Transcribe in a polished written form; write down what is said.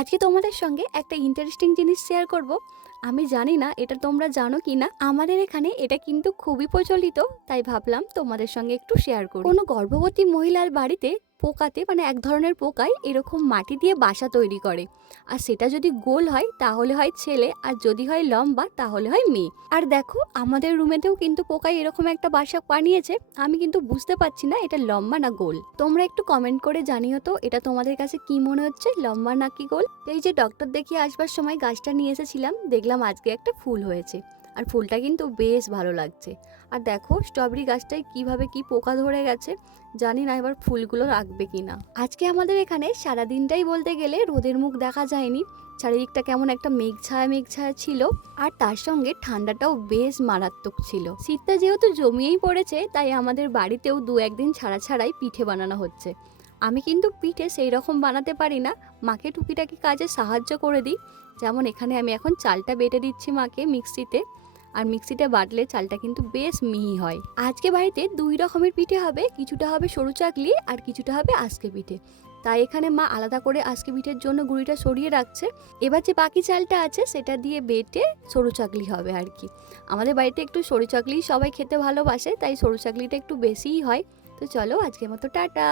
আজকে তোমাদের সঙ্গে একটা ইন্টারেস্টিং জিনিস শেয়ার করব। আমি জানি না এটা তোমরা জানো কি না, আমাদের এখানে এটা কিন্তু খুবই প্রচলিত, তাই ভাবলাম তোমাদের সঙ্গে একটু শেয়ার করি। কোনো গর্ভবতী মহিলার বাড়িতে পোকাতে মানে এক ধরনের পোকায় এরকম মাটি দিয়ে বাসা তৈরি করে, আর সেটা যদি গোল হয় তাহলে হয় ছেলে, আর যদি হয় লম্বা তাহলে হয় মেয়ে। আর দেখো আমাদের রুমেতেও কিন্তু পোকায় এরকম একটা বাসা বানিয়েছে। আমি কিন্তু বুঝতে পারছি না এটা লম্বা না গোল। তোমরা একটু কমেন্ট করে জানিও তো এটা তোমাদের কাছে কি মনে হচ্ছে, লম্বা নাকি গোল। এই যে ডক্টর দেখিয়ে আসবার সময় গাছটা নিয়ে এসেছিলাম, দেখলাম আজকে একটা ফুল হয়েছে, আর ফুলটা কিন্তু বেশ ভালো লাগছে। আর দেখো স্ট্রবেরি গাছটায় কিভাবে কি পোকা ধরে গেছে, জানি না এবার ফুলগুলো রাখবে কিনা। আজকে আমাদের এখানে সারাদিনটাই বলতে গেলে রোদের মুখ দেখা যায়নি, চারিদিকটা কেমন একটা মেঘ ছায়া ছিল, আর তার সঙ্গে ঠান্ডাটাও বেশ মারাত্মক ছিল। শীতটা যেহেতু জমিয়েই পড়েছে, তাই আমাদের বাড়িতেও দু একদিন ছাড়াই পিঠে বানানো হচ্ছে। আমি কিন্তু পিঠে সেই রকম বানাতে পারি না, মাকে টুকিটাকি কাজে সাহায্য করে দিই। যেমন এখানে আমি এখন চালটা বেটে দিচ্ছি মাকে মিক্সিতে, আর মিক্সিতে বাটলে চালটা কিন্তু বেশ মিহি হয়। আজকে বাড়িতে দুই রকমের পিঠে হবে, কিছুটা হবে সরু চাকলি আর কিছুটা হবে আজকে পিঠে। তাই এখানে মা আলাদা করে আজকে পিঠের জন্য গুঁড়িটা সরিয়ে রাখছে। এবার যে বাকি চালটা আছে সেটা দিয়ে বেটে সরু চাকলি হবে আর কি। আমাদের বাড়িতে একটু সরু চাকলি সবাই খেতে ভালোবাসে, তাই সরু চাকলিটা একটু বেশিই হয়। তো চলো আজকের মতো টাটা।